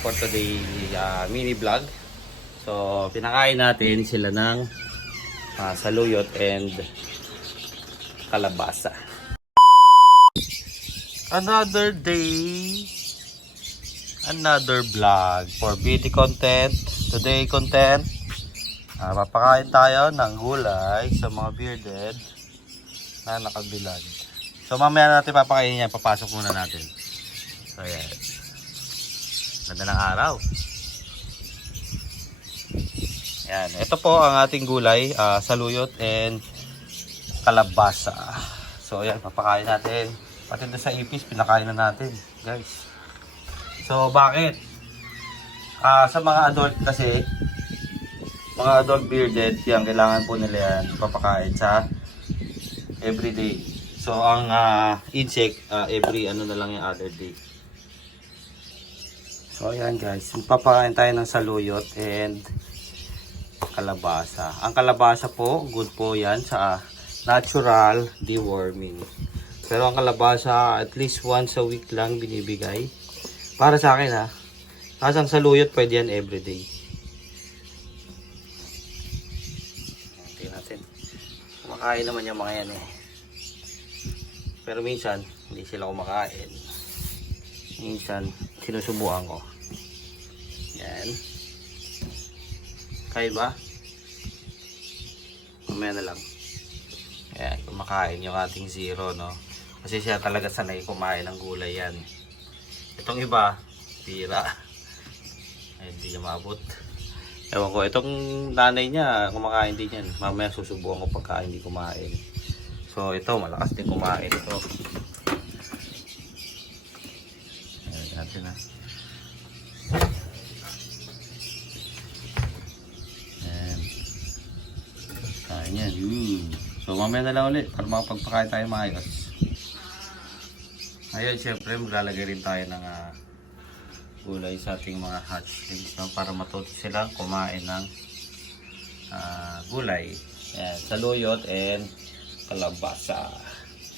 for today mini vlog. So pinakain natin sila ng saluyot and kalabasa. Another day, another vlog for beauty content. Today content, papakain tayo ng gulay sa mga bearded na nakabilad. So mamaya natin papakainin yan, papasok muna natin. So yan, ganda ng araw. Yan, ito po ang ating gulay, saluyot and kalabasa. So yan, papakain natin. Pati doon sa ipis, pinakain na natin, guys. So bakit? Sa mga adult kasi, mga adult bearded, yan, kailangan po nila yan papakain sa everyday. So ang insect, every ano na lang yung other day. So ayan guys, magpapakain tayo ng saluyot and kalabasa. Ang kalabasa po, good po yan sa natural deworming. Pero ang kalabasa, at least once a week lang binibigay. Para sa akin ha. Kasi ang saluyot, pwede yan everyday. Tingnan natin. Kumakain naman yung mga yan eh. Pero minsan, hindi sila kumakain. Minsan, sinusubukan ko. Yan. Kaya ba? Mamaya na lang. Yan, kumakain yung ating zero, no? Kasi siya talaga sanay kumain ng gulay yan. Itong iba, tira. Ay, hindi niya maabot. Ewan ko, itong nanay niya, kumakain din yan. Mamaya susubukan ko pagka hindi kumain. So ito, malakas din kumain ito. Ayan natin ha. Ayan. Kain yan. So mamaya na lang ulit para makapagpakain tayo maayos. Ayun, syempre maglalagay rin tayo ng gulay sa ating mga hatchlings, no? Para matuto silang kumain ng gulay. Ayan, saluyot and kalabasa.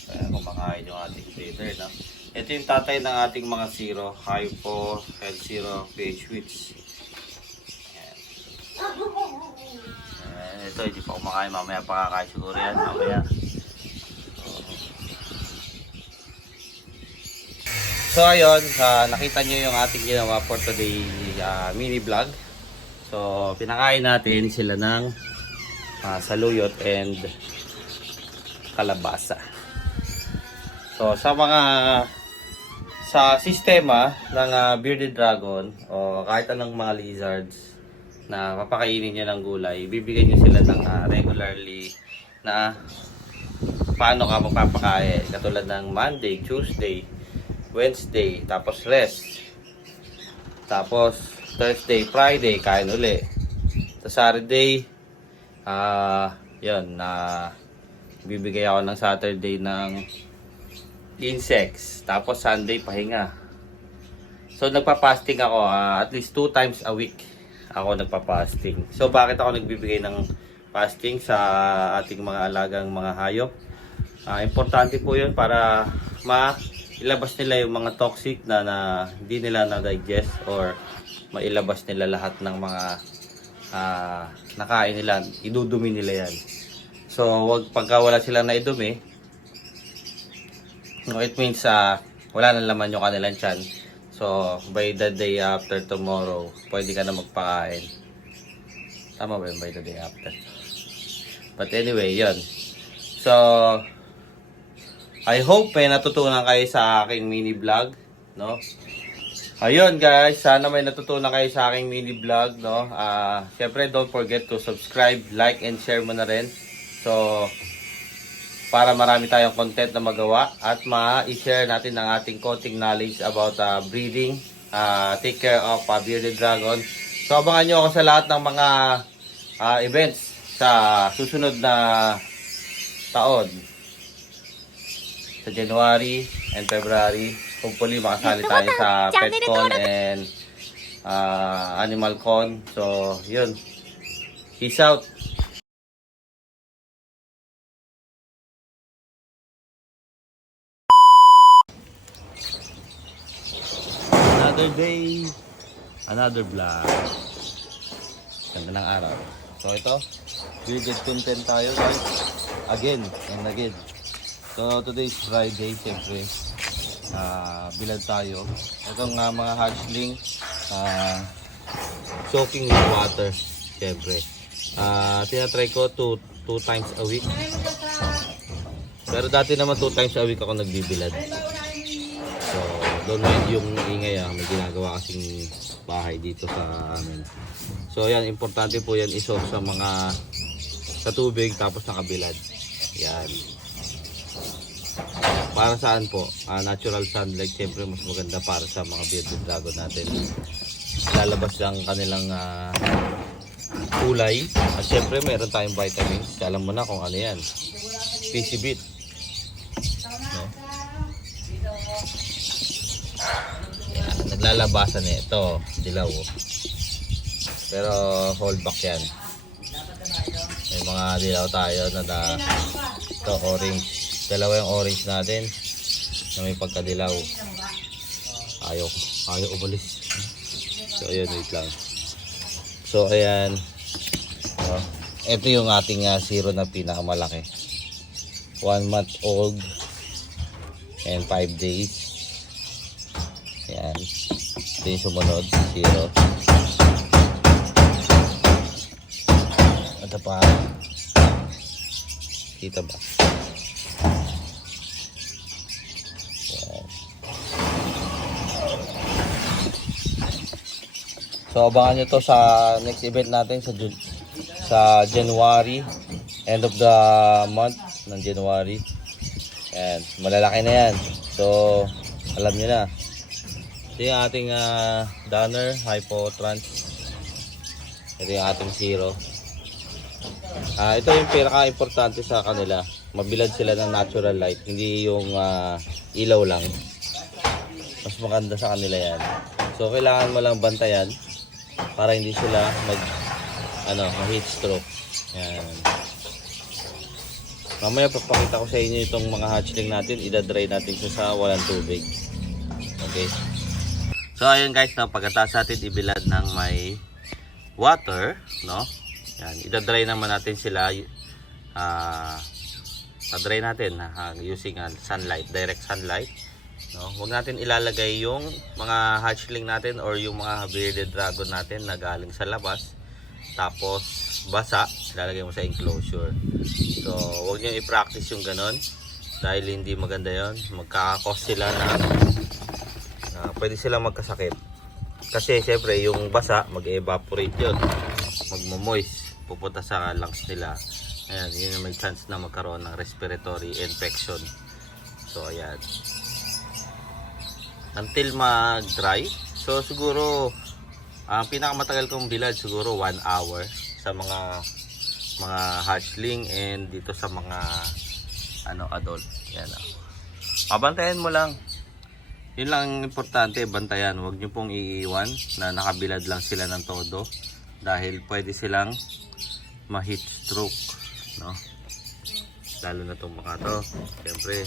Kaya kumakain yung ating feeder, no? Ito yung tatay ng ating mga zero, hypo, health zero, pH wheats. Ito hindi pa kumakain, mamaya pakakain siguro yan, mamaya. So ayun, nakita nyo yung ating ginawa for today mini vlog. So pinakain natin sila ng saluyot and kalabasa. So sa sistema ng bearded dragon o kahit anong mga lizards na papakainin nyo ng gulay, bibigyan nyo sila ng regularly na paano ka magpapakain. Katulad ng Monday, Tuesday, Wednesday, tapos rest. Tapos Thursday, Friday, kain uli. Tapos Saturday, yun, bibigay ako ng Saturday ng insects. Tapos Sunday, pahinga. So nagpa-fasting ako, at least 2 times a week ako nagpa-fasting. So bakit ako nagbibigay ng fasting sa ating mga alagang mga hayop? Importante po yun para mailabas nila yung mga toxic na hindi nila na-digest, or mailabas nila lahat ng mga nakain nila, idudumi nila yan. So pagka wala silang naidumi, it means wala na laman yung kanilang tiyan. So by the day after tomorrow, pwede ka na magpakain. Tama ba yun, by the day after? But anyway, yun. So I hope may natutunan kayo sa aking mini vlog, no? Ayun guys, sana may natutunan kayo sa aking mini vlog, no? Syempre don't forget to subscribe, like and share mo na rin. So para marami tayong content na magawa at ma-share natin ang ating konting knowledge about breeding, take care of bearded dragon. So abangan nyo ako sa lahat ng mga events sa susunod na taon, sa January and February. Hopefully makasali tayo sa PetCon and AnimalCon. So yun, peace out. Another day, another vlog. Ganda ng araw. So ito, bilgid content tayo guys. Again and again. So today is Friday, siyempre. Bilad tayo. Itong mga hatchling, soaking with water, siyempre. Tinatry ko 2 times a week. Pero dati naman 2 times a week ako nagbibilad. So, don't mind yung ingay may ginagawa kasing bahay dito sa amin. So, yan, importante po yan isoak sa tubig tapos nakabilad. Yan. Para saan po? Natural sunlight, siyempre mas maganda para sa mga bearded dragon natin. Lalabas lang kanilang kulay. At siyempre meron tayong vitamins. Alam mo na kung ano yan. PC Beat. No? Yan, naglalabasan eh. Ito, dilaw. Pero hold back yan. May mga dilaw tayo na ito, orange. Dalawa yung orange natin na may pagkadilaw. Ayaw umalis. So ayan, wait lang. So ayan. Ito yung ating zero na pinakamalaki. 1 month old and 5 days. Ayan. Ito yung sumunod, zero. Ito pa. Kita ba? Ayan. So abangan nyo to sa next event natin sa January, end of the month ng January. Ayan, malalaki na yan. So alam nyo na. Ito yung ating Danner Hypotrans. Ito yung ating zero. Ito yung pinaka-importante sa kanila. Mabilad sila ng natural light, hindi yung ilaw lang. Mas maganda sa kanila yan. So kailangan mo lang bantayan para hindi sila ma-heat stroke. Yan. Mamaya papakita ko sa inyo itong mga hatchling natin. Ida-dry natin siya sa walang tubig. Okay. So ayun guys, pagkatapos natin ibilad ng may water, no? Yan, ida-dry naman natin sila. Dry natin using sunlight, direct sunlight. No, huwag natin ilalagay yung mga hatchling natin or yung mga bearded dragon natin na galing sa labas tapos basa, ilalagay mo sa enclosure. So, huwag niyo i-practice yung ganon dahil hindi maganda yon. Magkaka-cause sila na pwede silang magkasakit. Kasi syempre yung basa, mag-evaporate yun. Magmo-moist, pupunta sa lungs nila. Ayan, yun yung may chance na magkaroon ng respiratory infection. So, ayan. Until mag-dry. So siguro ang pinakamatagal kong bilad siguro 1 hour sa mga hatchling and dito sa mga adult. Yan. Pabantayan mo lang. Yun lang ang importante, bantayan. Huwag niyo pong iiwan na nakabilad lang sila ng todo dahil pwede silang ma-heat stroke, no? Lalo na itong mga to. Siyempre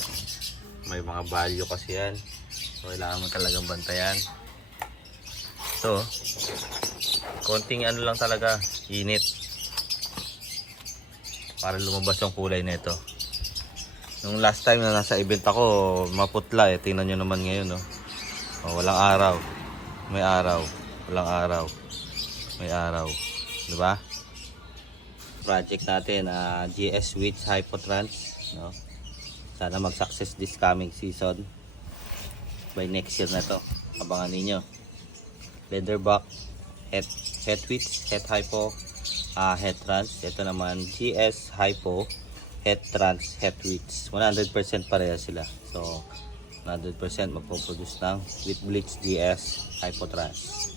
may mga value kasi yan. So, kailangan mo talagang bantayan. So, konting lang talaga, init. Para lumabas yung kulay nito. Nung last time na nasa event ako, maputla eh. Tingnan nyo naman ngayon, no? Walang araw. May araw. Walang araw. May araw. Diba? Project natin, GS Witch Hypotrans, no? Sana mag-success this coming season. By next year na to. Abangan ninyo. Leatherback, head witch, head hypo, head trans. Ito naman GS hypo, head trans, head witch. 100% pareha sila. So 100% magpo-produce ng with bleach GS hypo trans.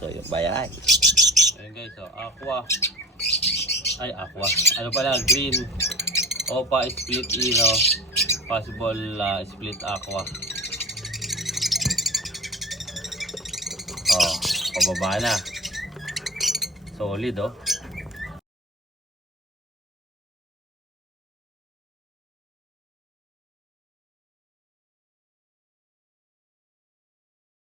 So yung bayan. Ayun guys, so aqua. Ano pala, green Opa split ino, possible split aqua. Pababa na. Solid